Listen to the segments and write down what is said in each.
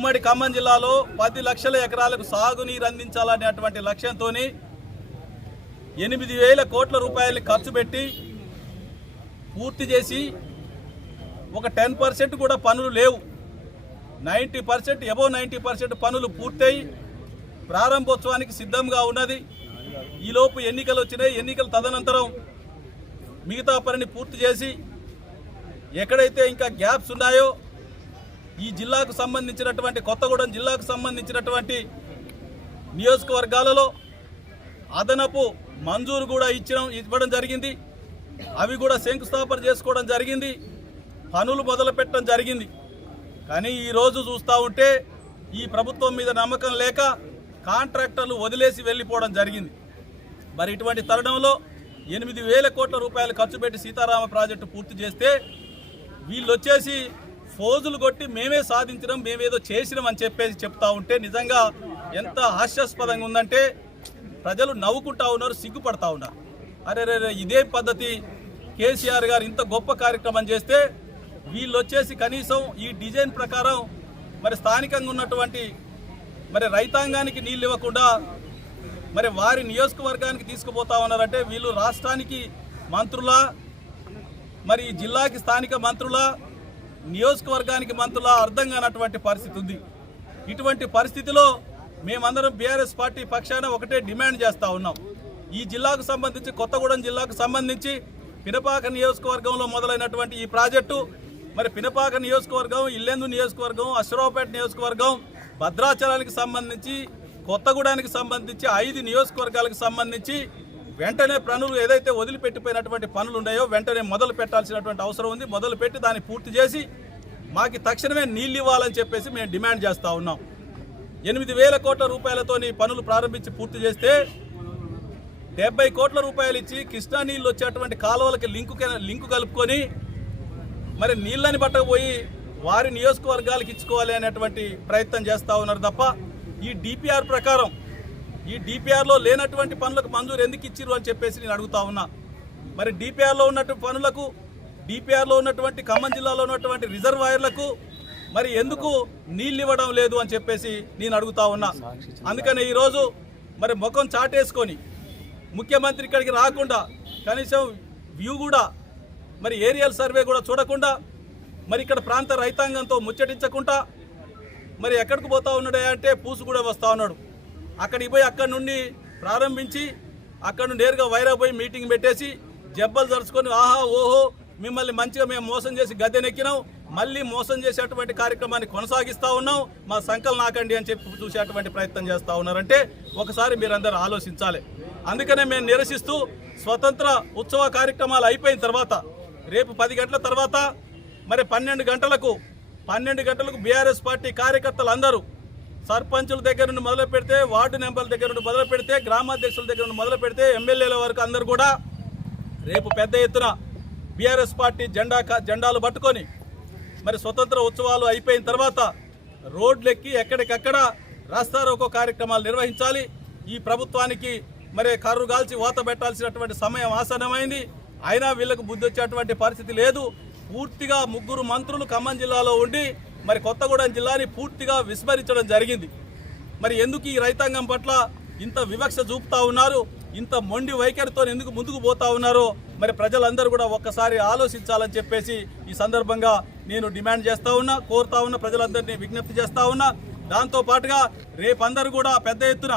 ఉమ్మడి ఖమ్మం జిల్లాలో పది లక్షల ఎకరాలకు సాగునీరు అందించాలనేటువంటి లక్ష్యంతో ఎనిమిది వేల కోట్ల రూపాయలు ఖర్చు పెట్టి పూర్తి చేసి ఒక టెన్ పర్సెంట్ కూడా పనులు లేవు. Ninety percent above ninety percent పనులు పూర్తయి ప్రారంభోత్సవానికి సిద్ధంగా ఉన్నది. ఈలోపు ఎన్నికలు వచ్చినాయి. ఎన్నికలు తదనంతరం మిగతా పనిని పూర్తి చేసి ఎక్కడైతే ఇంకా గ్యాప్స్ ఉన్నాయో ఈ జిల్లాకు సంబంధించినటువంటి కొత్తగూడెం జిల్లాకు సంబంధించినటువంటి నియోజకవర్గాలలో అదనపు మంజూరు కూడా ఇచ్చడం ఇవ్వడం జరిగింది. అవి కూడా శంకుస్థాపన చేసుకోవడం జరిగింది. పనులు మొదలుపెట్టడం జరిగింది. కానీ ఈరోజు చూస్తూ ఉంటే ఈ ప్రభుత్వం మీద నమ్మకం లేక కాంట్రాక్టర్లు వదిలేసి వెళ్ళిపోవడం జరిగింది. మరి ఇటువంటి తరుణంలో ఎనిమిది వేల కోట్ల రూపాయలు ఖర్చు పెట్టి సీతారామ ప్రాజెక్టు పూర్తి చేస్తే వీళ్ళు వచ్చేసి ఫోజులు కొట్టి మేమే సాధించడం మేమేదో చేసినాం అని చెప్పేసి చెప్తా ఉంటే నిజంగా ఎంత హాస్యాస్పదంగా ఉందంటే ప్రజలు నవ్వుకుంటా ఉన్నారు సిగ్గుపడతా ఉన్నారు. అరే రే ఇదే పద్ధతి కేసీఆర్ గారు ఇంత గొప్ప కార్యక్రమం చేస్తే వీళ్ళు వచ్చేసి కనీసం ఈ డిజైన్ ప్రకారం మరి స్థానికంగా ఉన్నటువంటి మరి రైతాంగానికి నీళ్ళు ఇవ్వకుండా మరి వారి నియోజకవర్గానికి తీసుకుపోతా ఉన్నారంటే వీళ్ళు రాష్ట్రానికి మంత్రుల మరి ఈ జిల్లాకి స్థానిక మంత్రుల నియోజకవర్గానికి మంత్రులా అర్థం కానటువంటి పరిస్థితి ఉంది. ఇటువంటి పరిస్థితిలో మేమందరం బీఆర్ఎస్ పార్టీ పక్షాన ఒకటే డిమాండ్ చేస్తూ ఉన్నాం. ఈ జిల్లాకు సంబంధించి కొత్తగూడెం జిల్లాకు సంబంధించి పినపాక నియోజకవర్గంలో మొదలైనటువంటి ఈ ప్రాజెక్టు మరి పినపాక నియోజకవర్గం ఇల్లెందు నియోజకవర్గం అశ్వరావుపేట నియోజకవర్గం భద్రాచలానికి సంబంధించి కొత్తగూడానికి సంబంధించి ఐదు నియోజకవర్గాలకు సంబంధించి వెంటనే పనులు ఏదైతే వదిలిపెట్టిపోయినటువంటి పనులు ఉన్నాయో వెంటనే మొదలు పెట్టాల్సినటువంటి అవసరం ఉంది. మొదలు పెట్టి దాన్ని పూర్తి చేసి మాకు తక్షణమే నీళ్ళు ఇవ్వాలని చెప్పేసి మేము డిమాండ్ చేస్తూ ఉన్నాం. ఎనిమిది వేల కోట్ల రూపాయలతోని పనులు ప్రారంభించి పూర్తి చేస్తే డెబ్బై కోట్ల రూపాయలు ఇచ్చి కృష్ణా నీళ్ళు వచ్చేటువంటి కాలువలకి లింకు లింకు కలుపుకొని మరి నీళ్ళని పట్టకపోయి వారి నియోజకవర్గాలకు ఇచ్చుకోవాలి అనేటువంటి ప్రయత్నం చేస్తూ ఉన్నారు తప్ప ఈ డిపిఆర్ ప్రకారం ఈ డిపిఆర్లో లేనటువంటి పనులకు మంజూరు ఎందుకు ఇచ్చిర్రు అని చెప్పేసి నేను అడుగుతా ఉన్నా. మరి డిపిఆర్లో ఉన్నటువంటి పనులకు డిపిఆర్లో ఉన్నటువంటి ఖమ్మం జిల్లాలో ఉన్నటువంటి రిజర్వాయర్లకు మరి ఎందుకు నీళ్ళు ఇవ్వడం లేదు అని చెప్పేసి నేను అడుగుతా ఉన్నా. అందుకని ఈరోజు మరి ముఖం చాటేసుకొని ముఖ్యమంత్రి ఇక్కడికి రాకుండా కనీసం వ్యూ కూడా మరి ఏరియల్ సర్వే కూడా చూడకుండా మరి ఇక్కడ ప్రాంత రైతాంగంతో ముచ్చటించకుండా మరి ఎక్కడికి పోతా ఉన్నాడే అంటే పూసు కూడా వస్తూ ఉన్నాడు. అక్కడికి పోయి అక్కడి నుండి ప్రారంభించి అక్కడ నుండి నేరుగా వైరా పోయి మీటింగ్ పెట్టేసి జబ్బలు తరుచుకొని ఆహా ఓహో మిమ్మల్ని మంచిగా మేము మోసం చేసి గద్దెనెక్కినాం. మళ్ళీ మోసం చేసేటువంటి కార్యక్రమాన్ని కొనసాగిస్తూ ఉన్నాం. మా సంకల్ నాకండి అని చెప్పి చూసేటువంటి ప్రయత్నం చేస్తూ ఉన్నారంటే ఒకసారి మీరందరూ ఆలోచించాలి. అందుకనే మేము నిరసిస్తూ స్వతంత్ర ఉత్సవ కార్యక్రమాలు అయిపోయిన తర్వాత రేపు పది గంటల తర్వాత మరి పన్నెండు గంటలకు పన్నెండు గంటలకు బీఆర్ఎస్ పార్టీ కార్యకర్తలు అందరూ సర్పంచుల దగ్గర నుండి మొదలు పెడితే వార్డు మెంబర్ల దగ్గర నుండి మొదలు పెడితే గ్రామాధ్యక్షుల దగ్గర నుండి మొదలు పెడితే ఎమ్మెల్యేల వరకు అందరూ కూడా రేపు పెద్ద ఎత్తున బీఆర్ఎస్ పార్టీ జెండా జెండాలు పట్టుకొని మరి స్వతంత్ర ఉత్సవాలు అయిపోయిన తర్వాత రోడ్లెక్కి ఎక్కడికక్కడ రాస్తారోకో కార్యక్రమాలు నిర్వహించాలి. ఈ ప్రభుత్వానికి మరి కర్రు గాల్చి వాత పెట్టాల్సినటువంటి సమయం ఆసన్నమైంది. అయినా వీళ్ళకు బుద్ధి వచ్చేటువంటి పరిస్థితి లేదు. పూర్తిగా ముగ్గురు మంత్రులు ఖమ్మం జిల్లాలో ఉండి మరి కొత్తగూడెం జిల్లాని పూర్తిగా విస్మరించడం జరిగింది. మరి ఎందుకు ఈ రైతాంగం పట్ల ఇంత వివక్ష చూపుతా ఉన్నారు? ఇంత మొండి వైఖరితో ఎందుకు ముందుకు పోతా ఉన్నారో? మరి ప్రజలందరూ కూడా ఒక్కసారి ఆలోచించాలని చెప్పేసి ఈ సందర్భంగా నేను డిమాండ్ చేస్తూ ఉన్నా కోరుతా ఉన్నా ప్రజలందరినీ విజ్ఞప్తి చేస్తూ ఉన్నా. దాంతో పాటుగా రేపందరూ కూడా పెద్ద ఎత్తున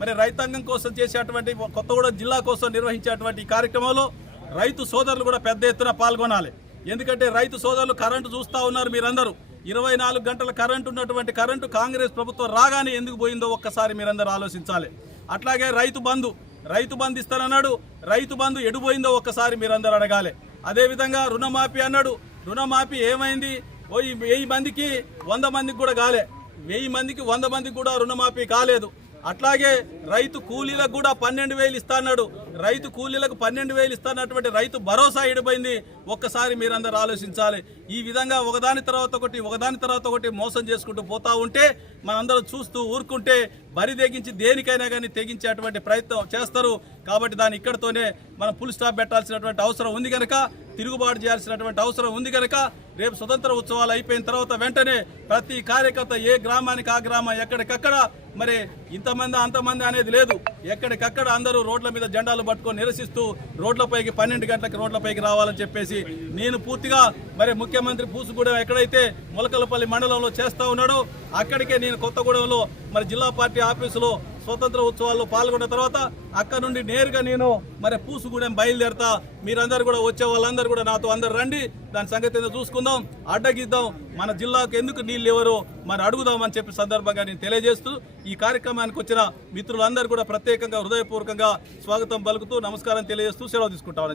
మరి రైతాంగం కోసం చేసేటువంటి కొత్తగూడెం జిల్లా కోసం నిర్వహించేటువంటి ఈ కార్యక్రమంలో రైతు సోదరులు కూడా పెద్ద ఎత్తున పాల్గొనాలి. ఎందుకంటే రైతు సోదరులు కరెంటు చూస్తా ఉన్నారు మీరందరూ. ఇరవై నాలుగు గంటల కరెంటు ఉన్నటువంటి కరెంటు కాంగ్రెస్ ప్రభుత్వం రాగానే ఎందుకు పోయిందో ఒక్కసారి మీరందరూ ఆలోచించాలి. అట్లాగే రైతు బంధు రైతు బంధు ఇస్తానన్నాడు రైతు బంధు ఎడిపోయిందో ఒక్కసారి మీరందరూ అడగాలి. అదేవిధంగా రుణమాఫీ అన్నాడు రుణమాఫీ ఏమైంది? పోయి వెయ్యి మందికి వంద మందికి కూడా కాలే. వెయ్యి మందికి వంద మందికి కూడా రుణమాఫీ కాలేదు. అట్లాగే రైతు కూలీలకు కూడా పన్నెండు వేలు ఇస్తా అన్నాడు రైతు కూలీలకు పన్నెండు వేలు ఇస్తున్నటువంటి రైతు భరోసా ఇడిపోయింది ఒక్కసారి మీరందరూ ఆలోచించాలి. ఈ విధంగా ఒకదాని తర్వాత ఒకటి ఒకదాని తర్వాత ఒకటి మోసం చేసుకుంటూ పోతా ఉంటే మనందరూ చూస్తూ ఊరుకుంటే బరి తెగించి దేనికైనా కానీ తెగించేటువంటి ప్రయత్నం చేస్తారు. కాబట్టి దాని ఇక్కడితోనే మనం ఫుల్ స్టాప్ పెట్టాల్సినటువంటి అవసరం ఉంది కనుక తిరుగుబాటు చేయాల్సినటువంటి అవసరం ఉంది కనుక రేపు స్వతంత్ర ఉత్సవాలు అయిపోయిన తర్వాత వెంటనే ప్రతి కార్యకర్త ఏ గ్రామానికి ఆ గ్రామం ఎక్కడికక్కడ మరి ఇంతమంది అంతమంది అనేది లేదు. ఎక్కడికక్కడ అందరూ రోడ్ల మీద జెండాలు పట్టుకొని నిరసిస్తూ రోడ్లపైకి పన్నెండు గంటలకు రోడ్లపైకి రావాలని చెప్పేసి నేను పూర్తిగా మరి ముఖ్యమంత్రి పూసుగూడెం ఎక్కడైతే మొలకలపల్లి మండలంలో చేస్తా ఉన్నాడో అక్కడికే నేను కొత్తగూడెంలో మరి జిల్లా పార్టీ ఆఫీసులో స్వతంత్ర ఉత్సవాల్లో పాల్గొన్న తర్వాత అక్కడ నుండి నేరుగా నేను మరి పూసుగూడెం బయలుదేరతా. మీరందరూ కూడా వచ్చే వాళ్ళందరూ కూడా నాతో అందరు రండి దాని సంగతి ఏదో చూసుకుందాం అడ్డగిద్దాం మన జిల్లాకు ఎందుకు నీళ్ళు ఎవరు మరి అడుగుదామని చెప్పి సందర్భంగా నేను తెలియజేస్తూ ఈ కార్యక్రమానికి వచ్చిన మిత్రులందరూ కూడా ప్రత్యేకంగా హృదయపూర్వకంగా స్వాగతం పలుకుతూ నమస్కారం తెలియజేస్తూ సెలవు తీసుకుంటాను